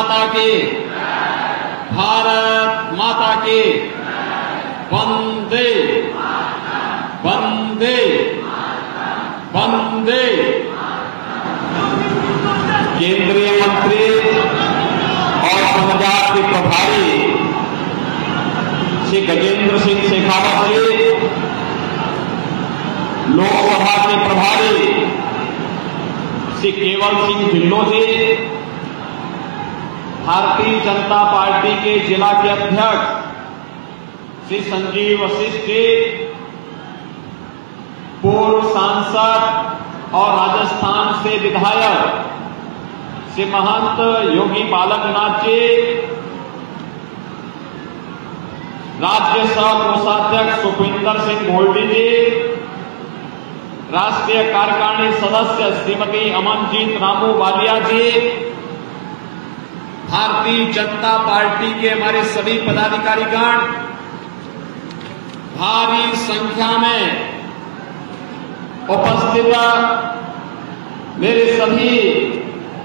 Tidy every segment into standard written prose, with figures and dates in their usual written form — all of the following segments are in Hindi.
माता की, भारत माता की, वंदे वंदे वंदे। केंद्रीय मंत्री और पंजाब के प्रभारी श्री गजेंद्र सिंह शेखावत जी, लोकसभा के प्रभारी श्री केवल सिंह ढिल्लों जी, भारतीय जनता पार्टी के जिला के अध्यक्ष श्री संजीव वशिष्ठ जी, पूर्व सांसद और राजस्थान से विधायक श्री महंत योगी बालकनाथ जी, राज्यसभा कोषाध्यक्ष सुखविंदर सिंह गोल्डी जी, राष्ट्रीय कार्यकारिणी सदस्य श्रीमती अमनजीत रामू वालिया जी, भारतीय जनता पार्टी के हमारे सभी पदाधिकारीगण, भारी संख्या में उपस्थित मेरे सभी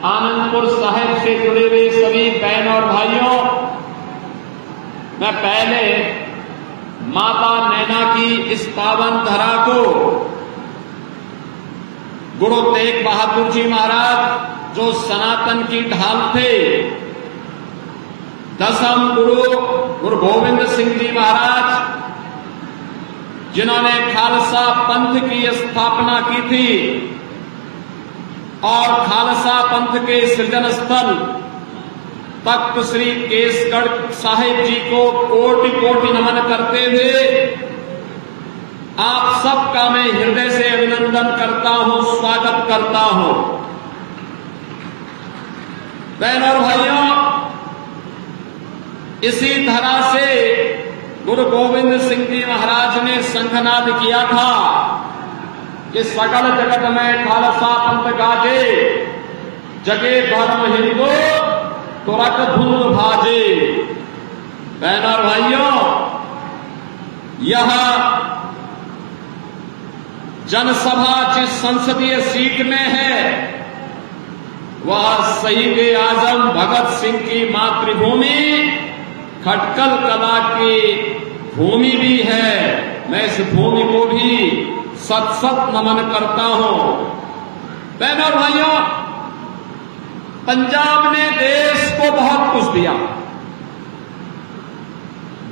आनंदपुर साहिब से जुड़े हुए सभी बहन और भाइयों, मैं पहले माता नैना की इस पावन धरा को गुरु तेग बहादुर जी महाराज जो सनातन की ढाल थे, दसम गुरु गोविंद सिंह जी महाराज जिन्होंने खालसा पंथ की स्थापना की थी और खालसा पंथ के सृजन स्थल तख्त श्री केसगढ़ साहिब जी को कोटि कोटि नमन करते हुए आप सबका मैं हृदय से अभिनंदन करता हूं, स्वागत करता हूं। बहनों और भाइयों, इसी धरा से गुरु गोविंद सिंह जी महाराज ने शंखनाद किया था कि सकल जगत में खालसा पंथ गाजे, जगे धर्म हिंदू तुरक धुंध भाजे। बहनों और भाइयों, यह जनसभा जिस संसदीय सीट में है वह शहीद आजम भगत सिंह की मातृभूमि खटकल कला की भूमि भी है। मैं इस भूमि को भी सत सत नमन करता हूं। बहनों और भाइयों, पंजाब ने देश को बहुत कुछ दिया।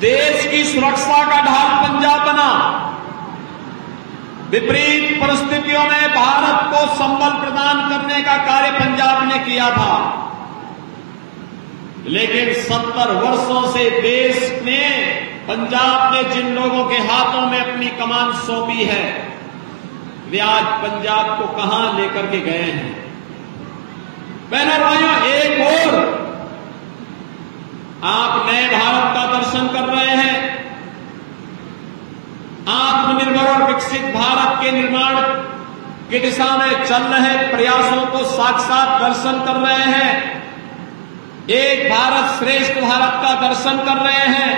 देश की सुरक्षा का ढाल पंजाब बना। विपरीत परिस्थितियों में भारत को संबल प्रदान करने का कार्य पंजाब ने किया था, लेकिन 70 वर्षों से देश ने, पंजाब ने जिन लोगों के हाथों में अपनी कमान सौंपी है, वे आज पंजाब को कहां लेकर के गए हैं। बहनों और भाइयों, एक और आप नए भारत का दर्शन कर रहे हैं। आत्मनिर्भर और विकसित भारत के निर्माण की दिशा में चल रहे प्रयासों को साक्षात दर्शन कर रहे हैं। एक भारत श्रेष्ठ भारत का दर्शन कर रहे हैं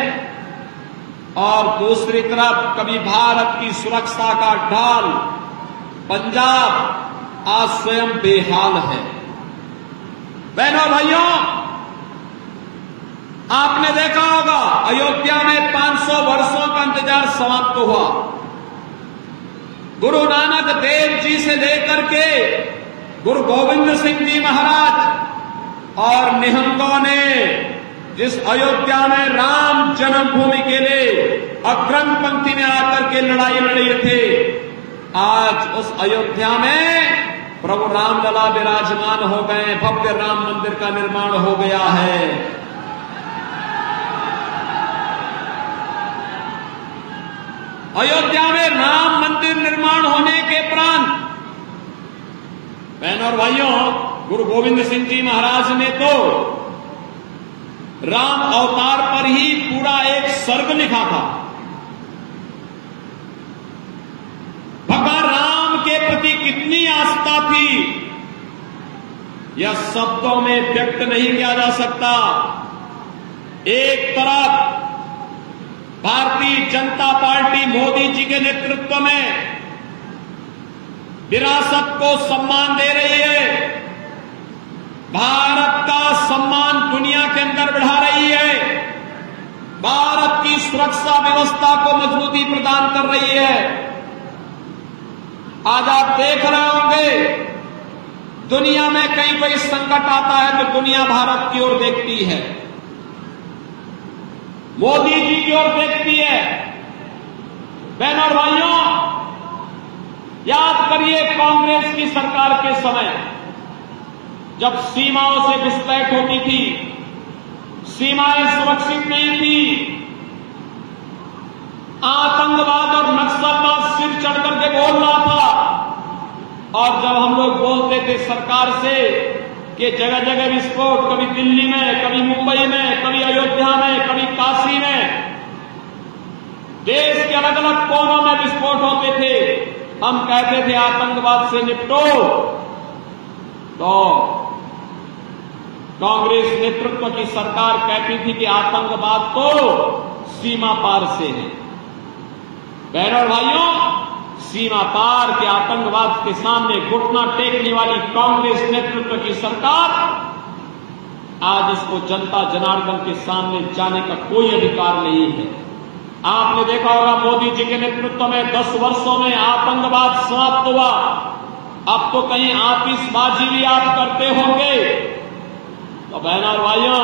और दूसरी तरफ कभी भारत की सुरक्षा का ढाल पंजाब आज स्वयं बेहाल है। बहनों भाइयों, आपने देखा होगा अयोध्या में 500 वर्षों का इंतजार समाप्त हुआ। गुरु नानक देव जी से लेकर के गुरु गोविंद सिंह जी महाराज और निहंगों ने जिस अयोध्या में राम जन्मभूमि के लिए अग्रम पंक्ति में आकर के लड़ाई लड़े थे, आज उस अयोध्या में प्रभु रामलला विराजमान हो गए, भव्य राम मंदिर का निर्माण हो गया है। अयोध्या में राम मंदिर निर्माण होने के उपरांत बहनों और भाइयों, गुरु गोविंद सिंह जी महाराज ने तो राम अवतार पर ही पूरा एक सर्ग लिखा था। भगवान राम के प्रति कितनी आस्था थी, यह शब्दों में व्यक्त नहीं किया जा सकता। एक तरफ भारतीय जनता पार्टी मोदी जी के नेतृत्व में विरासत को सम्मान दे रही है, भारत का सम्मान दुनिया सुरक्षा व्यवस्था को मजबूती प्रदान कर रही है। आज आप देख रहे होंगे दुनिया में कहीं कोई संकट आता है तो दुनिया भारत की ओर देखती है, मोदी जी की ओर देखती है। बहनों और भाइयों, याद करिए कांग्रेस की सरकार के समय जब सीमाओं से घुसपैठ होती थी, सीमाएं सुरक्षित नहीं थी, आतंकवाद और नक्सलवाद सिर चढ़ करके बोल रहा था। और जब हम लोग बोलते थे सरकार से कि जगह जगह विस्फोट, कभी दिल्ली में, कभी मुंबई में, कभी अयोध्या में, कभी काशी में, देश के अलग अलग कोनों में विस्फोट होते थे, हम कहते थे आतंकवाद से निपटो। तो कांग्रेस नेतृत्व की सरकार कहती थी कि आतंकवाद तो सीमा पार से है। बहनों और भाइयों, सीमा पार के आतंकवाद के सामने घुटना टेकने वाली कांग्रेस नेतृत्व की सरकार आज इसको जनता जनार्दन के सामने जाने का कोई अधिकार नहीं है। आपने देखा होगा मोदी जी के नेतृत्व में 10 वर्षों में आतंकवाद समाप्त हुआ। अब तो कहीं आतिशबाजी भी आप करते होंगे। तो बहनों और भाइयों,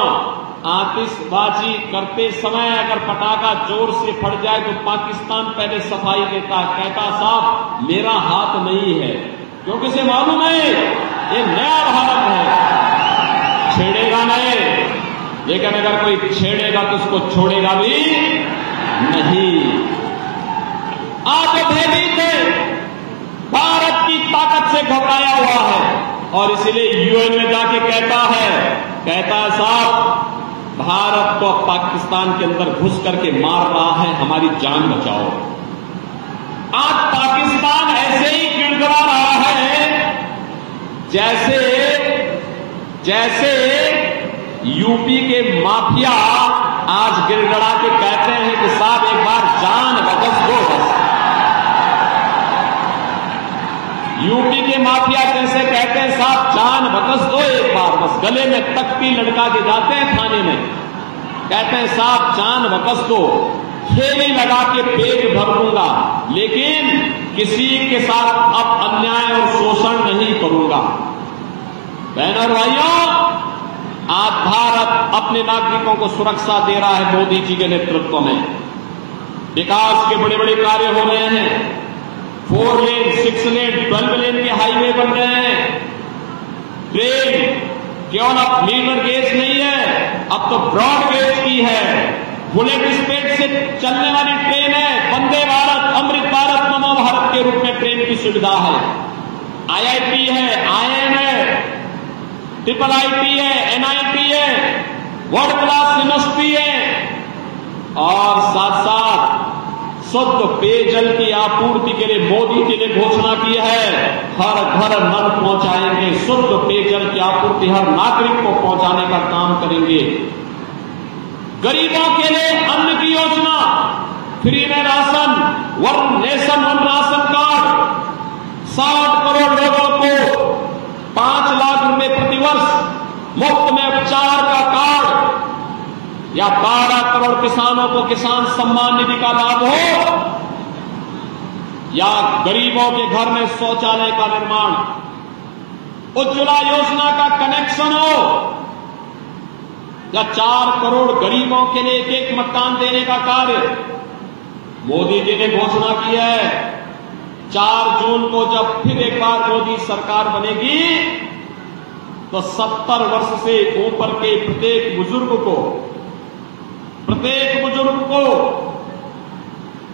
आतिशबाजी करते समय अगर पटाखा जोर से फट जाए तो पाकिस्तान पहले सफाई देता, कहता साहब मेरा हाथ नहीं है, क्योंकि इसे मालूम है ये नया भारत है, छेड़ेगा नहीं। लेकिन अगर कोई छेड़ेगा तो उसको छोड़ेगा भी नहीं। आज भयभीत है, भारत की ताकत से घबराया हुआ है और इसलिए यूएन में जाके कहता है साहब भारत को पाकिस्तान के अंदर घुस करके मार रहा है, हमारी जान बचाओ। आज पाकिस्तान ऐसे ही गिड़गिड़ा रहा है जैसे यूपी के माफिया आज गिड़गिड़ा के कहते हैं कि साहब एक बार जान बख्श दो। बस यूपी के माफिया कैसे कहते हैं साहब जान बख्श दो एक बार, बस गले में तख्ती लटका के जाते हैं थाने में, कहते हैं साहब जान बख्श दो, थैली लगा के पेट भर दूंगा, लेकिन किसी के साथ अब अन्याय और शोषण नहीं करूंगा। बहनों और भाइयों, आज भारत अपने नागरिकों को सुरक्षा दे रहा है मोदी जी के नेतृत्व में। विकास के बड़े बड़े कार्य हो रहे हैं, 4 लेन, 6 लेन, 12 लेन के हाईवे बन रहे हैं। ट्रेन केवल अब मीटर गेज नहीं है, अब तो ब्रॉड गेज की है, बुलेट स्पीड से चलने वाली ट्रेन है। वंदे भारत, अमृत भारत, नमो भारत के रूप में ट्रेन की सुविधा है। आईआईटी है, आईआईएम है, ट्रिपल आईटी है, एनआईटी है, वर्ल्ड क्लास यूनिवर्सिटी है और साथ साथ शुद्ध पेयजल की आपूर्ति के लिए मोदी जी ने घोषणा की है, हर घर नल पहुंचाएंगे, शुद्ध पेयजल की आपूर्ति हर नागरिक को पहुंचाने का काम करेंगे। गरीबों के लिए अन्न की योजना, फ्री में ration, one nation one ration card, 60 crore लोगों को 5 लाख रुपए प्रतिवर्ष मुफ्त में उपचार का कार्ड, या 12 करोड़ किसानों को किसान सम्मान निधि का लाभ हो, या गरीबों के घर में शौचालय का निर्माण, उज्ज्वला योजना का कनेक्शन हो, या 4 करोड़ गरीबों के लिए एक मकान देने का कार्य। मोदी जी ने घोषणा की है 4 जून को जब फिर एक बार मोदी सरकार बनेगी तो 70 वर्ष से ऊपर के प्रत्येक बुजुर्ग को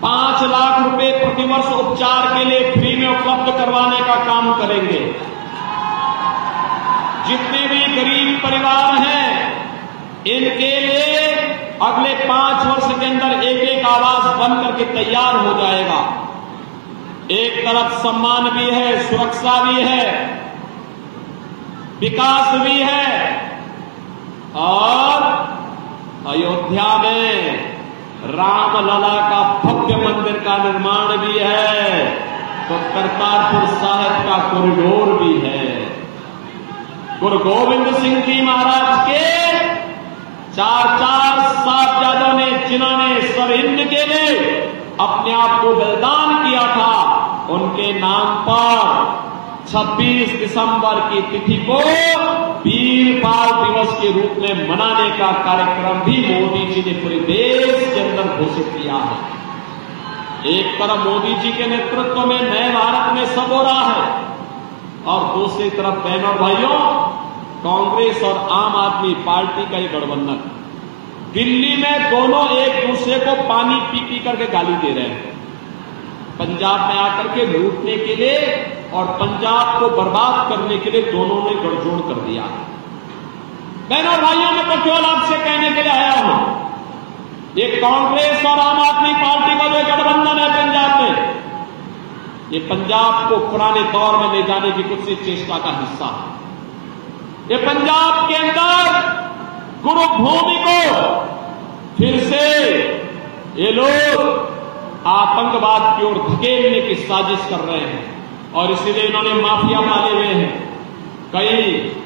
5 लाख रुपए प्रतिवर्ष उपचार के लिए फ्री में उपलब्ध करवाने का काम करेंगे। जितने भी गरीब परिवार हैं इनके लिए अगले 5 वर्ष के अंदर एक आवास बन करके तैयार हो जाएगा। एक तरफ सम्मान भी है, सुरक्षा भी है, विकास भी है और अयोध्या में रामलला का भव्य मंदिर का निर्माण भी है, तो करतारपुर साहिब का कॉरिडोर भी है। गुरु गोविंद सिंह जी महाराज के 4 साहिबजादों ने जिन्होंने सर हिंद के लिए अपने आप को बलिदान किया था, उनके नाम पर 26 दिसंबर की तिथि को वीर बाल दिवस के रूप में मनाने का कार्यक्रम भी मोदी जी ने पूरे देश के अंदर घोषित किया है। एक तरफ मोदी जी के नेतृत्व में नए भारत में सब हो रहा है और दूसरी तरफ बहनों और भाइयों कांग्रेस और आम आदमी पार्टी का ये गठबंधन, दिल्ली में दोनों एक दूसरे को पानी पी पी करके गाली दे रहे हैं। पंजाब में आकर के लूटने के लिए और पंजाब को बर्बाद करने के लिए दोनों ने गठजोड़ कर दिया। बहनों और भाइयों, मैं तो केवल आपसे कहने के लिए आया हूं, ये कांग्रेस और आम आदमी पार्टी का जो गठबंधन है पंजाब में, ये पंजाब को पुराने दौर में ले जाने की कुछ चेष्टा का हिस्सा है। ये पंजाब के अंदर गुरु भूमि को फिर से ये लोग आतंकवाद की ओर धकेलने की साजिश कर रहे हैं और इसीलिए इन्होंने माफिया पाले हुए हैं। कहीं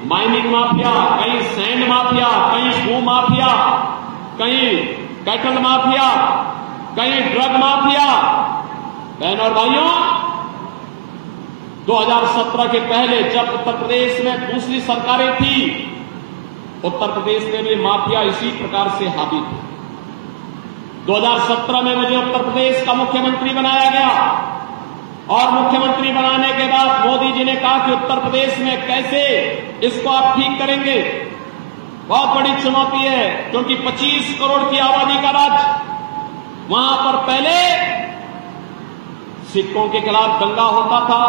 माइनिंग माफिया, कहीं सैंड माफिया, कहीं भू माफिया, कहीं कैटल माफिया, कहीं ड्रग माफिया। बहनों और भाइयों, 2017 के पहले जब उत्तर प्रदेश में दूसरी सरकारें थी, उत्तर प्रदेश में भी माफिया इसी प्रकार से हावी थे। 2017 में मुझे उत्तर प्रदेश का मुख्यमंत्री बनाया गया और मुख्यमंत्री बनाने के बाद मोदी जी ने कहा कि उत्तर प्रदेश में कैसे इसको आप ठीक करेंगे। बहुत बड़ी चुनौती है क्योंकि 25 करोड़ की आबादी का राज्य, वहां पर पहले सिखों के खिलाफ दंगा होता था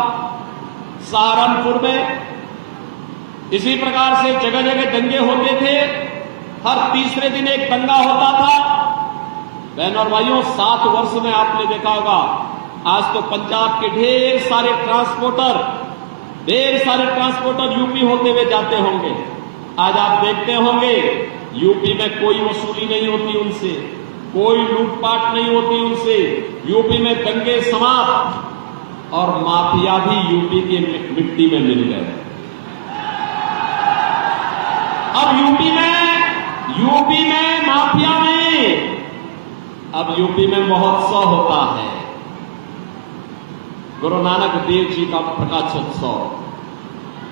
सहारनपुर में, इसी प्रकार से जगह जगह दंगे होते थे, हर तीसरे दिन एक दंगा होता था। बहनों और भाइयों, 7 वर्ष में आपने देखा होगा आज तो पंजाब के ढेर सारे ट्रांसपोर्टर यूपी होते हुए जाते होंगे। आज आप देखते होंगे यूपी में कोई वसूली नहीं होती उनसे, कोई लूटपाट नहीं होती उनसे, यूपी में दंगे समाप्त और माफिया भी यूपी की मिट्टी में मिल गए। अब यूपी में माफिया नहीं, अब यूपी में महोत्सव होता है, गुरु नानक देव जी का प्रकाशोत्सव,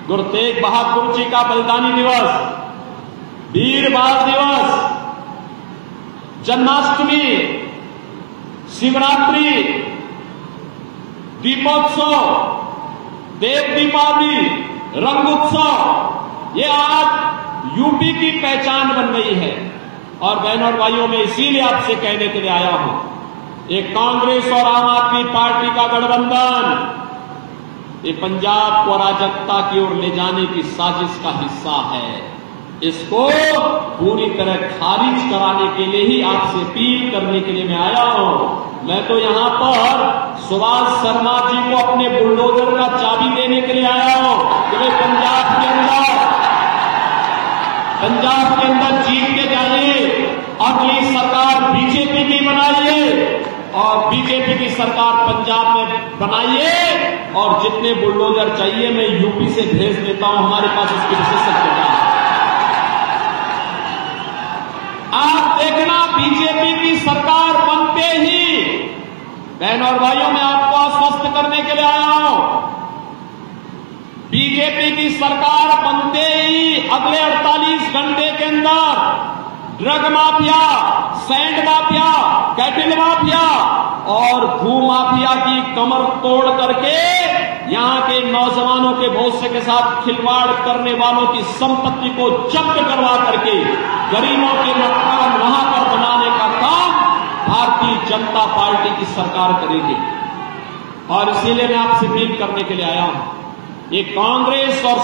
गुरु तेग बहादुर जी का बलिदानी दिवस, वीर बाल दिवस, जन्माष्टमी, शिवरात्रि, दीपोत्सव, देव दीपावली, रंगोत्सव, ये आज यूपी की पहचान बन गई है। और बहनों और भाइयों, मैं इसीलिए आपसे कहने के लिए आया हूं, ये कांग्रेस और आम आदमी पार्टी का गठबंधन ये पंजाब को अराजकता की ओर ले जाने की साजिश का हिस्सा है। इसको पूरी तरह खारिज कराने के लिए ही आपसे अपील करने के लिए मैं आया हूं। मैं तो यहां पर सुभाष शर्मा जी को अपने बुलडोजर का चाबी देने के लिए आया हूं कि वे पंजाब के अंदर जीत के जाइए, अगली सरकार बीजेपी की बनाइए और बीजेपी की सरकार पंजाब में बनाइए और जितने बुलडोजर चाहिए मैं यूपी से भेज देता हूं, हमारे पास उसकी विशेषज्ञता है। आप देखना बीजेपी की सरकार बनते ही, बहनों और भाइयों, मैं आपको आश्वस्त करने के लिए आया हूं, बीजेपी की सरकार बनते ही अगले 48 घंटे के अंदर drug mafia, sand mafia, cattle mafia और भू माफिया की कमर तोड़ करके यहां के नौजवानों के भविष्य के साथ खिलवाड़ करने वालों की संपत्ति को जब्त करवा करके गरीबों के मकान वहां पर बनाने का काम भारतीय जनता पार्टी की सरकार करेगी। और इसीलिए मैं आपसे अपील करने के लिए आया हूं, ये कांग्रेस और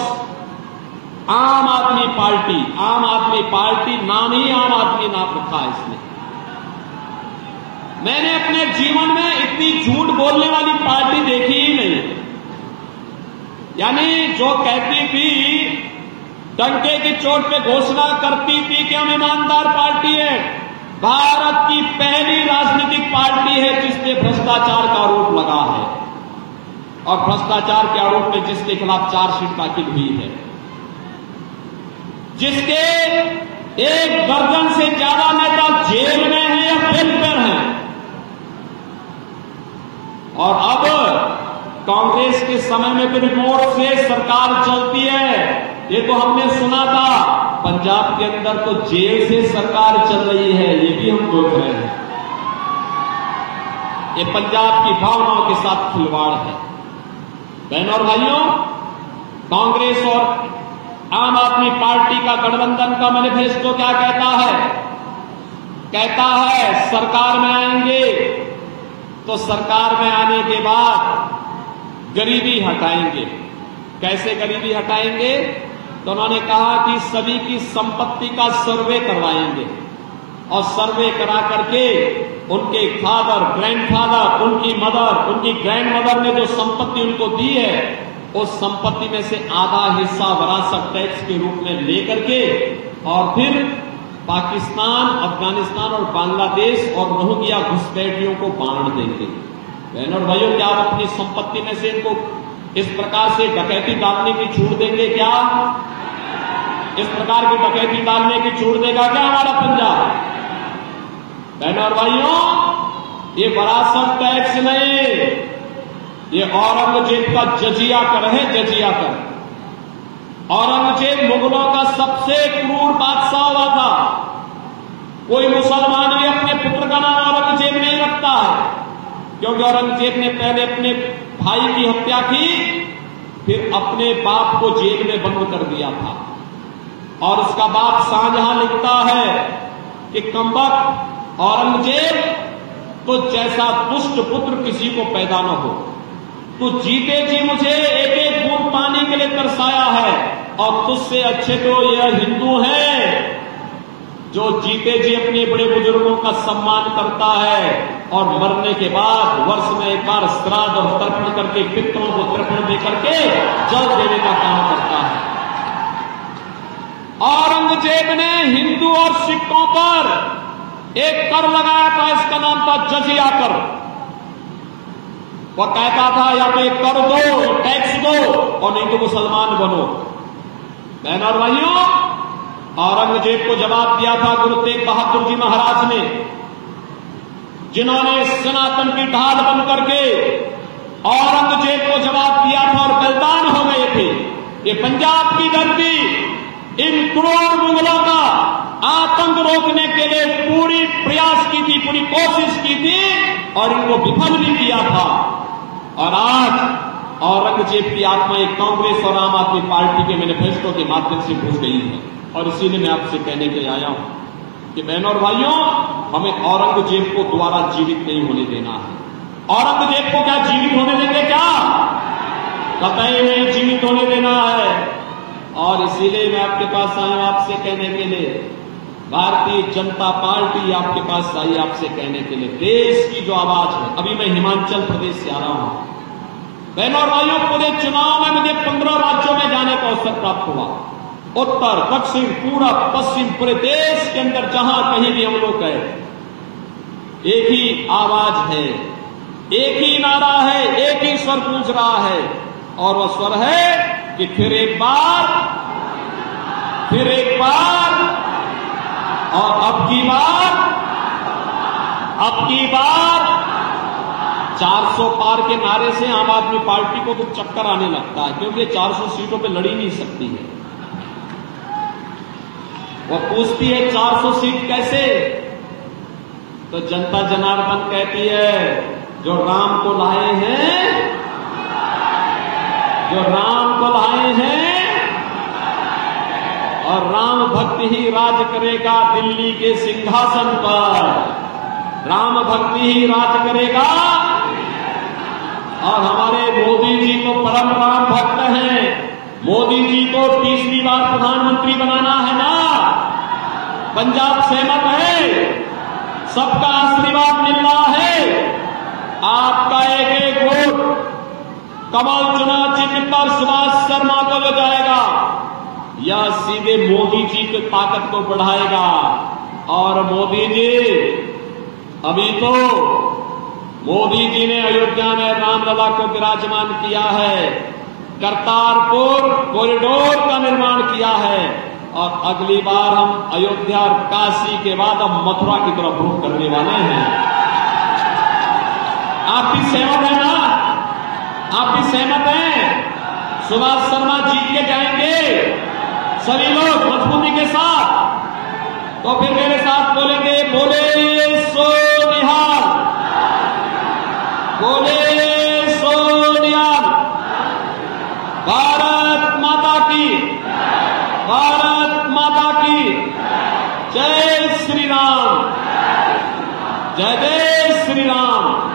आम आदमी पार्टी नाम ही आम आदमी नाम रखा है इसने। मैंने अपने जीवन में इतनी झूठ बोलने वाली पार्टी देखी ही नहीं। यानी जो कहती थी, डंके की चोट पे घोषणा करती थी कि हम ईमानदार पार्टी है, भारत की पहली राजनीतिक पार्टी है जिसने भ्रष्टाचार का आरोप लगा है और भ्रष्टाचार के आरोप में जिसके खिलाफ चार्जशीट दाखिल हुई है, जिसके 1 दर्जन से ज्यादा नेता जेल में हैं या बेल पर हैं, और अब कांग्रेस के समय में तो रिमोट से सरकार चलती है, ये तो हमने सुना था। पंजाब के अंदर तो जेल से सरकार चल रही है, ये भी हम देख रहे हैं। ये पंजाब की भावनाओं के साथ खिलवाड़ है। बहनों और भाइयों, कांग्रेस और आम आदमी पार्टी का गठबंधन का मैनिफेस्टो क्या कहता है? कहता है सरकार में आएंगे तो सरकार में आने के बाद गरीबी हटाएंगे। कैसे गरीबी हटाएंगे? तो उन्होंने कहा कि सभी की संपत्ति का सर्वे करवाएंगे और सर्वे करा करके उनके फादर, ग्रैंडफादर, उनकी मदर, उनकी ग्रैंडमदर ने जो संपत्ति उनको दी है, उस संपत्ति में से आधा हिस्सा विरासत टैक्स के रूप में लेकर के और फिर पाकिस्तान, अफगानिस्तान और बांग्लादेश और रोहिंग्या घुसपैठियों को बांट देंगे। बहनों और भाइयों, क्या आप अपनी संपत्ति में से इनको इस प्रकार से डकैती डालने की छूट देंगे? क्या इस प्रकार की डकैती डालने की छूट देगा क्या हमारा पंजाब? बहनों और भाइयों, ये विरासत टैक्स नहीं, ये औरंगजेब का जजिया कर है, जजिया कर। औरंगजेब मुगलों का सबसे क्रूर बादशाह हुआ था। कोई मुसलमान भी अपने पुत्र का नाम औरंगजेब नहीं रखता है, क्योंकि औरंगजेब ने पहले अपने भाई की हत्या की, फिर अपने बाप को जेल में बंद कर दिया था। और उसका बाप शाहजहां लिखता है कि कमबख्त औरंगजेब, तो जैसा दुष्ट पुत्र किसी को पैदा न हो। तू जीते जी मुझे एक एक बूंद पानी के लिए तरसाया है, और तुझसे अच्छे तो यह हिंदू है जो जीते जी अपने बड़े बुजुर्गों का सम्मान करता है और मरने के बाद वर्ष में एक बार श्राद्ध और तर्पण करके पितरों को तर्पण दे करके जल देने का काम करता है। औरंगजेब ने हिंदू और सिखों पर एक कर लगाया था, इसका नाम था जजिया कर। वह कहता था या तो एक कर दो, टैक्स दो, और नहीं तो मुसलमान बनो। बहनों और भाइयों, औरंगजेब को जवाब दिया था गुरु तेग बहादुर जी महाराज ने, जिन्होंने सनातन की ढाल बन करके औरंगजेब को जवाब दिया था और बलिदान हो गए थे। ये पंजाब की धरती इन क्रूर मुगलों का आतंक रोकने के लिए पूरी प्रयास की थी, पूरी कोशिश की थी, और इनको विफल भी किया था। और आज औरंगजेब की आत्मा एक कांग्रेस और आम आदमी पार्टी के मैनिफेस्टो के माध्यम से घुस गई है। और इसीलिए मैं आपसे कहने के लिए आया हूं कि बहनों और भाइयों, हमें औरंगजेब को दोबारा जीवित नहीं होने देना है। औरंगजेब को क्या जीवित होने देंगे? क्या कतई नहीं जीवित होने देना है। और इसीलिए मैं आपके पास आया हूं आपसे कहने के लिए, भारतीय जनता पार्टी आपके पास आई आपसे कहने के लिए, देश की जो आवाज है। अभी मैं हिमाचल प्रदेश से आ रहा हूं। बहनों और भाइयों, पूरे चुनाव में मुझे 15 राज्यों में जाने का अवसर प्राप्त हुआ। उत्तर, दक्षिण, पूर्व, पश्चिम, पूरे देश के अंदर जहां कहीं भी हम लोग गए, एक ही आवाज है, एक ही नारा है, एक ही स्वर गूंज रहा है, और वह स्वर है कि फिर एक बार, फिर एक बार, और अब की बार 400 पार के नारे से आम आदमी पार्टी को तो चक्कर आने लगता है, क्योंकि 400 सीटों पे लड़ी नहीं सकती है। वो पूछती है 400 सीट कैसे? तो जनता जनार्दन कहती है जो राम को लाए हैं, जो राम को लाए हैं, और राम भक्त ही राज करेगा दिल्ली के सिंहासन पर। राम भक्ति ही राज करेगा। और हमारे मोदी जी तो परम राम भक्त हैं। मोदी जी को 30वीं बार प्रधानमंत्री बनाना है ना। पंजाब सहमत है, सबका आशीर्वाद मिल रहा है। आपका एक एक वोट कमल चुनाव चिन्ह पर सुभाष शर्मा को ले जाएगा, या सीधे मोदी जी की ताकत को बढ़ाएगा। और मोदी जी, अभी तो मोदी जी ने अयोध्या में रामलला को विराजमान किया है, करतारपुर कॉरिडोर का निर्माण किया है, और अगली बार हम अयोध्या और काशी के बाद अब मथुरा की तरफ रुख करने वाले हैं। आप भी सहमत है ना? आप भी सहमत हैं? सुभाष शर्मा जीत के जाएंगे सभी लोग मजबूती के साथ। तो फिर मेरे साथ बोलेंगे, बोले सो निहाल, बोले सो निहाल। भारत माता की, भारत माता की जय श्री राम, जय जय श्री राम।